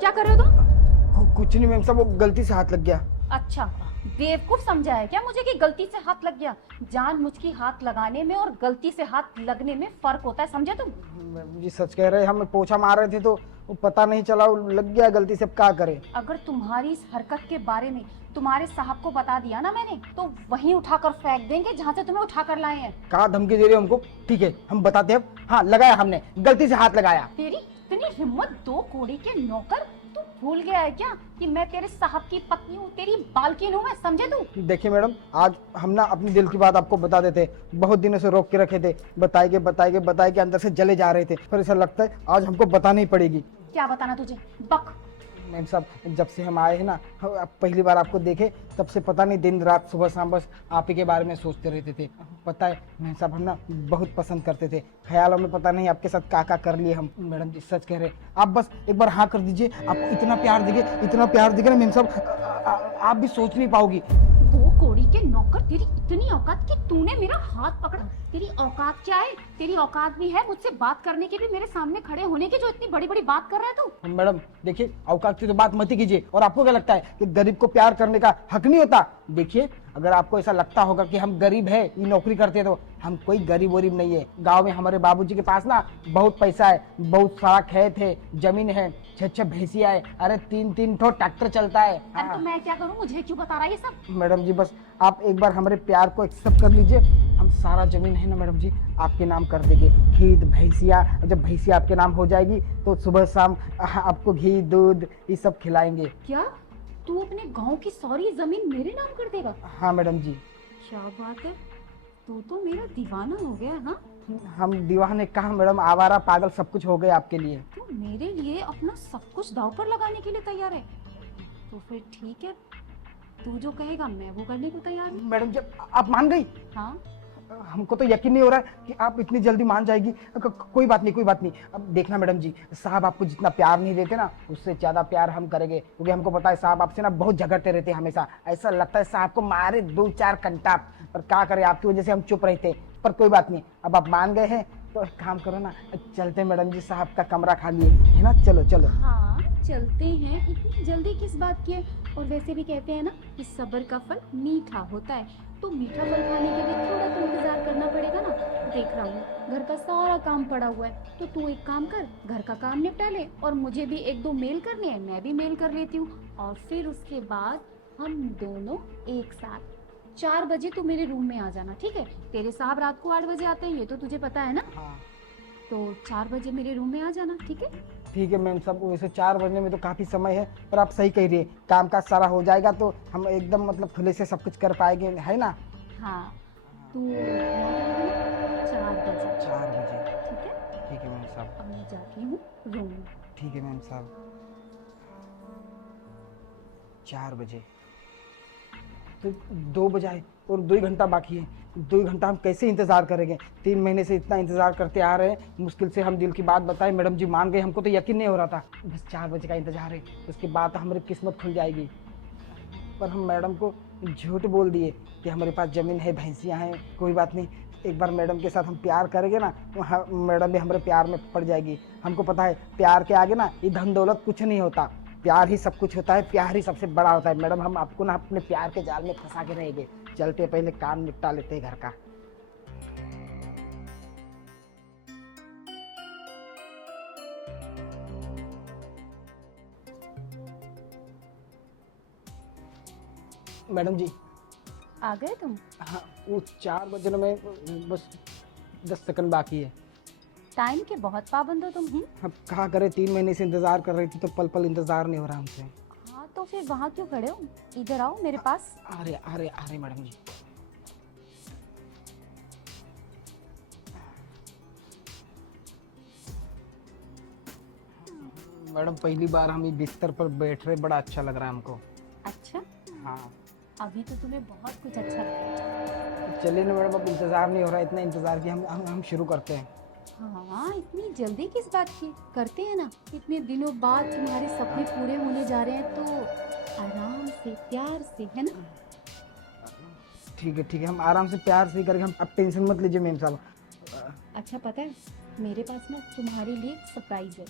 क्या कर रहे हो तुम? कुछ नहीं मैम साहब, वो गलती से हाथ लग गया। अच्छा, बेवकूफ समझा है क्या मुझे कि गलती से हाथ लग गया? जानबूझ के हाथ लगाने में और गलती से हाथ लगने में फर्क होता है, समझे तुम? मैम जी सच कह रहे हैं, हम पोछा मार रहे थे तो वो पता नहीं चला, वो लग गया गलती से। अब क्या करें? अगर तुम्हारी इस हरकत के बारे में तुम्हारे साहब को बता दिया ना मैंने, तो वहीं उठाकर फेंक देंगे जहाँ से तुम्हें उठाकर लाए हैं। कहा धमकी दे रहे हो हमको? ठीक है हम बताते हैं। हाँ लगाया, हमने गलती से हाथ लगाया। तेरी इतनी हिम्मत, दो कोड़ी के नौकर! तू भूल गया है क्या कि मैं तेरे साहब की पत्नी हूँ, तेरी बालकिन हूँ मैं, समझे तू? देखिए मैडम, आज हम ना अपनी दिल की बात आपको बता देते। बहुत दिनों से रोक के रखे थे, बताए के अंदर से जले जा रहे थे, पर ऐसा लगता है आज हमको बतानी पड़ेगी। क्या बताना तुझे? बक। मैम साहब, जब से हम आए हैं ना, अब पहली बार आपको देखे, तब से पता नहीं दिन रात सुबह शाम बस आप ही के बारे में सोचते रहते थे। पता है मैम साहब, हम ना बहुत पसंद करते थे, ख्यालों में पता नहीं आपके साथ क्या कर लिए हम। मैडम जी सच कह रहे, आप बस एक बार हाँ कर दीजिए। आपको इतना प्यार दिखे ना मैम साहब, आप भी सोच नहीं पाओगी। दो कोड़ी के नौकर! तेरी इतनी औकात कि तूने मेरा हाथ पकड़ा? तेरी औकात क्या है? तेरी औकात भी है मुझसे बात करने की भी, मेरे सामने खड़े होने की, जो इतनी बड़ी बड़ी बात कर रहा है तू? मैडम देखिए, औकात की तो बात मत ही कीजिए। और आपको क्या लगता है कि गरीब को प्यार करने का हक नहीं होता? देखिए, अगर आपको ऐसा लगता होगा कि हम गरीब है, ये नौकरी करते हैं, तो हम कोई गरीब वरीब नहीं है। गांव में हमारे बाबूजी के पास ना बहुत पैसा है, बहुत सारा खेत है, जमीन है, 6 भैंसिया है, अरे 3 ठो ट्रैक्टर चलता है। अरे तो मैं क्या करूं? मुझे क्यों बता रहा है ये सब? मैडम जी बस आप एक बार हमारे प्यार को एक्सेप्ट कर लीजिए, हम सारा जमीन है ना मैडम जी आपके नाम कर देंगे। खेत, भैंसिया, जब भैंसिया आपके नाम हो जाएगी तो सुबह शाम आपको घी दूध ये सब खिलाएंगे। क्या तू अपने गांव की सारी जमीन मेरे नाम कर देगा? हाँ मैडम जी। क्या बात है, तू तो मेरा दीवाना हो गया। हाँ, हम दीवाने कहाँ मैडम, आवारा पागल सब कुछ हो गए आपके लिए। तू मेरे लिए अपना सब कुछ दांव पर लगाने के लिए तैयार है? तो फिर ठीक है, तू जो कहेगा मैं वो करने को तैयार हूँ। मैडम जब आप मान गई, हाँ, हमको तो यकीन नहीं हो रहा है कि आप इतनी जल्दी मान जाएगी। कोई बात नहीं। अब देखना मैडम जी, साहब आपको जितना प्यार नहीं देते ना, उससे ज्यादा प्यार हम करेंगे, क्योंकि हमको पता है साहब आपसे ना बहुत झगड़ते रहते हैं हमेशा। ऐसा लगता है साहब को मारे 2-4 घंटा, पर क्या करें, आपकी वजह से हम चुप रहते। पर कोई बात नहीं, अब आप मान गए हैं तो एक काम करो ना, चलते मैडम जी, साहब का कमरा खाली है ना, चलो चलो। हाँ चलते हैं, इतनी जल्दी किस बात की है? और वैसे भी कहते हैं ना कि सब्र का फल मीठा होता है, तो मीठा फल खाने के लिए थोड़ा तो इंतजार करना पड़ेगा ना। देख रहा हूँ घर का सारा काम पड़ा हुआ है, तो तू एक काम कर, घर का काम निपटा ले, और मुझे भी 1-2 मेल करने हैं, मैं भी मेल कर लेती हूँ। और फिर उसके बाद हम दोनों एक साथ 4 बजे तू मेरे रूम में आ जाना, ठीक है? तेरे साहब रात को 8 बजे आते हैं, ये तो तुझे पता है ना? हाँ तो 4 बजे मेरे रूम में आ जाना, ठीक है? ठीक है मैम साहब, वैसे 4 बजने में तो काफ़ी समय है, पर आप सही कह रही है, काम काज सारा हो जाएगा तो हम एकदम मतलब खुले से सब कुछ कर पाएंगे, है ना? हाँ, तू 4 बजे, 4 बजे ठीक है? ठीक है मैम साहब। अब मैं जाती हूँ रूम में। ठीक है मैम साहब, 4 बजे तो 2 बजाए और 2 घंटा बाकी है। 2 घंटा हम कैसे इंतज़ार करेंगे? 3 महीने से इतना इंतज़ार करते आ रहे हैं, मुश्किल से हम दिल की बात बताए, मैडम जी मान गए, हमको तो यकीन नहीं हो रहा था। बस 4 बजे का इंतज़ार है, उसके बाद हमारी किस्मत खुल जाएगी। पर हम मैडम को झूठ बोल दिए कि हमारे पास ज़मीन है, भैंसियाँ हैं। कोई बात नहीं, एक बार मैडम के साथ हम प्यार करेंगे ना, तो मैडम भी हमारे प्यार में पड़ जाएगी। हमको पता है प्यार के आगे ना ये धन दौलत कुछ नहीं होता, प्यार ही सब कुछ होता है, प्यार ही सबसे बड़ा होता है। मैडम हम आपको ना अपने प्यार के जाल में फंसा के रहेंगे। चलते पहले काम निपटा लेते हैं घर का। मैडम जी आ गए तुम? हाँ, वो 4 बजने में बस 10 सेकंड बाकी है। टाइम के बहुत पाबंद हो तुम। अब कहा करें, 3 महीने से इंतज़ार कर रही थी, तो पल पल इंतज़ार नहीं हो रहा हमसे। हाँ तो फिर वहाँ क्यों खड़े हो? इधर आओ मेरे पास। अरे मैडम जी। मैडम पहली बार हम ये बिस्तर पर बैठ रहे, बड़ा अच्छा लग रहा है हमको। अच्छा, हाँ अभी तो तुम्हें बहुत कुछ अच्छा लगेगा। चलिए ना मैडम, अब इंतज़ार नहीं हो रहा, इतना इंतज़ार कि हम शुरू करते हैं। हाँ, इतनी जल्दी किस बात की? करते हैं ना, इतने दिनों बाद तुम्हारे सपने पूरे होने जा रहे हैं, तो आराम से प्यार से, है ना? ठीक है, हम आराम से प्यार से ही करेंगे, हम अब टेंशन मत लीजिए मैम साहब। अच्छा पता है, मेरे पास ना तुम्हारे लिए सरप्राइज है।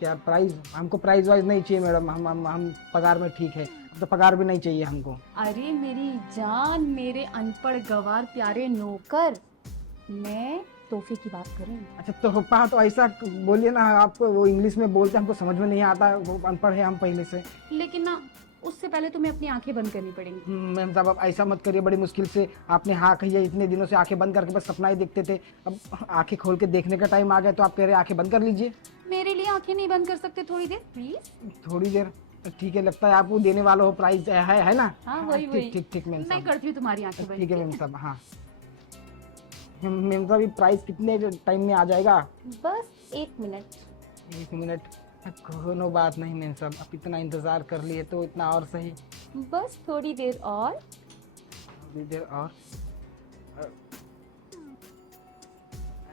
क्या प्राइस? हमको प्राइस वाइज नहीं चाहिए मैडम, हम पगार में ठीक है, तो पगार भी नहीं चाहिए हमको। अरे मेरी जान, मेरे अनपढ़ गवार प्यारे नौकर, मैं तोहफे की बात कर रही हूँ। अच्छा तोहफा तो ऐसा बोलिए ना, आप वो इंग्लिश में बोलते हमको समझ में नहीं आता, वो अनपढ़ है हम पहले से। लेकिन ना उससे पहले तुम्हें अपनी आंखें बंद करनी पड़ेंगी। मैम साहब आप ऐसा मत करिए, बड़ी मुश्किल से आपने हाँ कही है, इतने दिनों से आंखें बंद करके बस सपना ही देखते थे, अब आंखें खोल के देखने का टाइम आ गया तो आप कह रहे हैं आंखें बंद कर लीजिए। मेरे लिए आंखें नहीं बंद कर सकते थोड़ी देर प्लीज? थोड़ी देर ठीक है, लगता है आप वो देने वाले हो, प्राइस है ना? हाँ वही वही। ठीक ठीक मैम मैं साहब, करती हूँ तुम्हारी आंखें बंद। ठीक है मैम साहब। हाँ मैम साहब, ये प्राइस कितने टाइम में आ जाएगा? बस 1 मिनट। 1 मिनट? कोनो बात नहीं मैम साहब, आप इतना इंतजार कर लिए तो इतना और सही। बस थोड़ी देर और। थोड़ी देर और।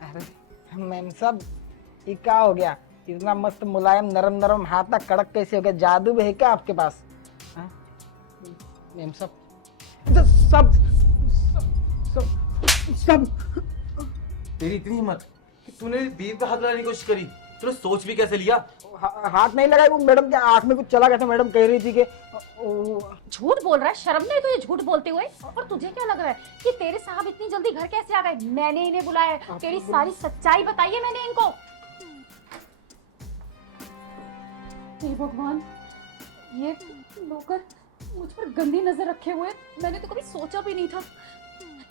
अरे मैम साहब, ये क्या हो गया? इतना मस्त मुलायम नरम नरम हाथ तक कड़क कैसे हो गया? जादू भी है क्या आपके पास? हाँ? मैम साहब सब सब सब तेरी इतनी हिम्मत कि तूने दीप का हाथ लगाने की कोशिश करी, तूने सोच भी कैसे लिया? हाथ नहीं लगाए, वो मैडम के आंख में कुछ चला गया था, मैडम कह रही थी कि झूठ बोल रहा है, शर्म नहीं तुझे झूठ बोलते हुए? और तुझे क्या लग रहा है कि तेरे साहब इतनी जल्दी घर कैसे आ गए? मैंने इन्हें बुलाया है, तेरी सारी सच्चाई बताई है मैंने इनको। हे भगवान, ये नौकर मुझ पर गंदी नजर रखे हुए, मैंने तो कभी सोचा भी नहीं था।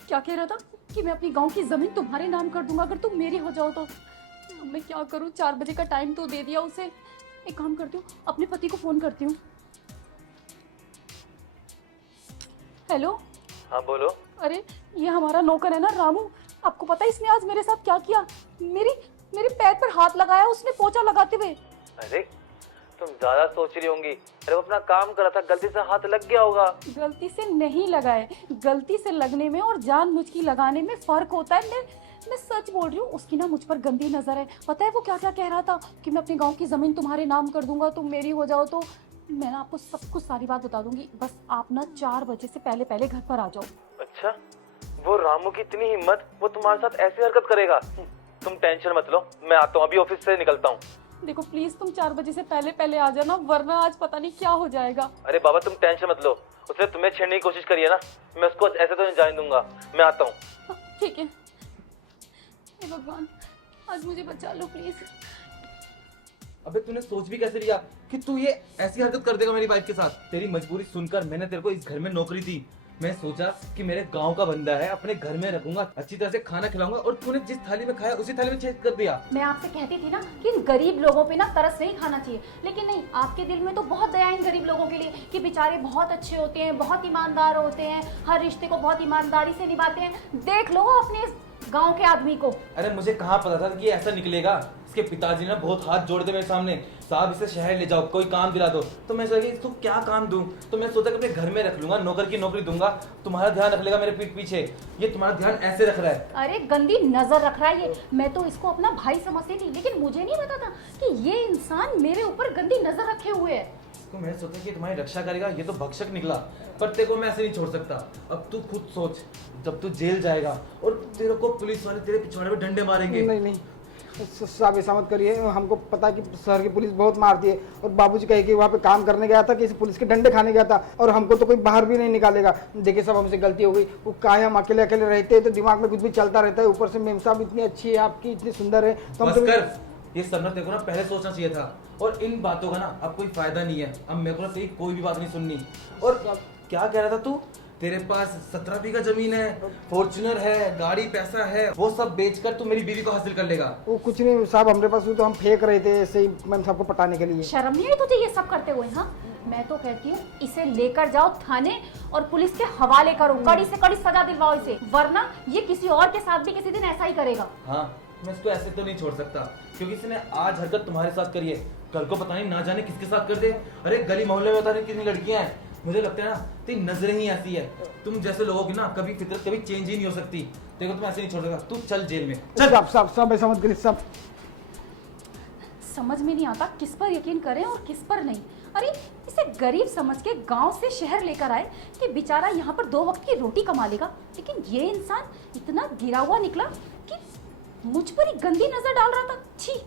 क्या कह रहा था कि मैं अपनी गांव की जमीन तुम्हारे नाम कर दूंगा अगर तुम मेरी हो जाओ तो। अब मैं क्या करूं? 4 बजे का टाइम तो दे दिया उसे। एक काम करती हूँ, अपने पति को फोन करती हूँ। हेलो। हाँ बोलो। अरे ये हमारा नौकर है ना रामू, आपको पता है इसने आज मेरे साथ क्या किया? मेरे पैर पर हाथ लगाया उसने पोछा लगाते हुए। अरे तुम ज्यादा सोच रही होंगी, अरे वो अपना काम कर रहा था, गलती से हाथ लग गया होगा। गलती से नहीं लगाए, गलती से लगने में और जानबूझ के लगाने में फर्क होता है। मैं सच बोल रही हूँ, उसकी ना मुझ पर गंदी नजर है। पता है वो क्या क्या कह रहा था कि मैं अपने गांव की जमीन तुम्हारे नाम कर दूंगा, तुम मेरी हो जाओ तो। मैं ना आपको सब कुछ सारी बात बता दूंगी, बस आप ना 4 बजे से पहले पहले घर पर आ जाओ। अच्छा, वो रामू की इतनी हिम्मत, वो तुम्हारे साथ ऐसी हरकत करेगा? तुम टेंशन मत लो, मैं आता हूँ, अभी ऑफिस से निकलता हूँ। देखो प्लीज तुम 4 बजे से पहले पहले आ जाना, वरना आज पता नहीं क्या हो जाएगा। अरे बाबा तुम टेंशन मत लो, उसने तुम्हें छेड़ने की कोशिश करी है ना, मैं उसको ऐसे तो नहीं जाने दूंगा। मैं आता हूँ। ठीक है। हे भगवान, आज मुझे बचा लो प्लीज। अबे तूने सोच भी कैसे लिया कि तू ये ऐसी हरकत कर देगा मेरी वाइफ के साथ? तेरी मजबूरी सुनकर मैंने तेरे को इस घर में नौकरी दी। मैं सोचा कि मेरे गांव का बंदा है, अपने घर में रखूंगा, अच्छी तरह से खाना खिलाऊंगा, और तूने जिस थाली में खाया उसी थाली में छेद कर दिया। मैं आपसे कहती थी ना कि इन गरीब लोगों पे ना तरस नहीं खाना चाहिए, लेकिन नहीं, आपके दिल में तो बहुत दया है इन गरीब लोगों के लिए कि बेचारे बहुत अच्छे होते हैं, बहुत ईमानदार होते हैं, हर रिश्ते को बहुत ईमानदारी से निभाते हैं। देख लो अपने इस गांव के आदमी को। अरे मुझे कहाँ पता था कि ऐसा निकलेगा। इसके पिताजी ने बहुत हाथ जोड़ दे मेरे सामने, साहब इसे शहर ले जाओ, कोई काम दिला दो। तो मैं सोचा कि इसको क्या काम दूं, तो मैं सोचा कि अपने घर में रख लूंगा, नौकर की नौकरी दूंगा, तुम्हारा ध्यान रख लेगा मेरे पीठ पीछे। ये तुम्हारा ध्यान ऐसे रख रहा है। अरे गंदी नजर रख रहा है ये। मैं तो इसको अपना भाई समझती थी, लेकिन मुझे नहीं पता था कि ये इंसान मेरे ऊपर गंदी नजर रखे हुए है। तो मैंने सोचा कि तुम्हारी रक्षा करेगा, ये तो भक्षक निकला, पर तेरे को मैं ऐसे नहीं छोड़ सकता। अब तू खुद सोच, जब तू जेल जाएगा और तेरे को पुलिस वाले तेरे पिछवाड़े में डंडे मारेंगे। नहीं साहब ऐसा मत करिए, हमको पता है कि शहर की पुलिस बहुत मारती है, और बाबूजी कहे कि वहाँ पे काम करने गया था, किसी पुलिस के डंडे खाने गया था, और हमको तो कोई बाहर भी नहीं निकालेगा। देखिए साहब हमसे गलती हो गई, वो काहे हम अकेले अकेले रहते हैं तो दिमाग में कुछ भी चलता रहता है, ऊपर से मेम साहब इतनी अच्छी है आपकी, इतनी सुंदर है, तो हम बस तो कर, ये सब ना तेरे को ना पहले सोचना चाहिए था, और इन बातों का ना अब कोई फायदा नहीं है। अब मेरे को ना तेरी कोई भी बात नहीं सुननी। और क्या कह रहा था तू? तेरे पास 17 बीघा जमीन है, फॉर्च्यूनर है, गाड़ी पैसा है, वो सब बेचकर तू मेरी बीवी को हासिल कर लेगा। वो कुछ नहीं साहब, हमारे पास तो हम फेंक रहे थे ऐसे ही मैम साहब को पटाने के लिए। शर्म नहीं है तुझे ये सब करते हुए? हाँ, मैं तो कहती हूँ इसे लेकर जाओ थाने और पुलिस के हवाले करो, कड़ी से कड़ी सजा दिलवाओ इसे, वरना ये किसी और के साथ भी किसी दिन ऐसा ही करेगा। हाँ, मैं इसको ऐसे तो नहीं छोड़ सकता, क्योंकि इसने आज हरकत तुम्हारे साथ करी है, कल को पता नहीं ना जाने किसके साथ कर दे। अरे गली मोहल्ले में पता नहीं कितनी लड़कियां हैं। मुझे लगता है ना तेरी नजरें ही ऐसी है, तुम जैसे लोगों की ना कभी फितरत कभी चेंज ही नहीं हो सकती। देखो तुम ऐसे नहीं छोड़ सकता, तू चल जेल में चल। सब ऐसा मत करिए सब। समझ में नहीं आता किस पर यकीन करें और किस पर नहीं। अरे इसे गरीब समझ के गांव से शहर लेकर आए कि बेचारा यहाँ पर 2 वक्त की रोटी कमा लेगा, लेकिन ये इंसान इतना गिरा हुआ निकला कि मुझ पर ही गंदी नजर डाल रहा था। छी।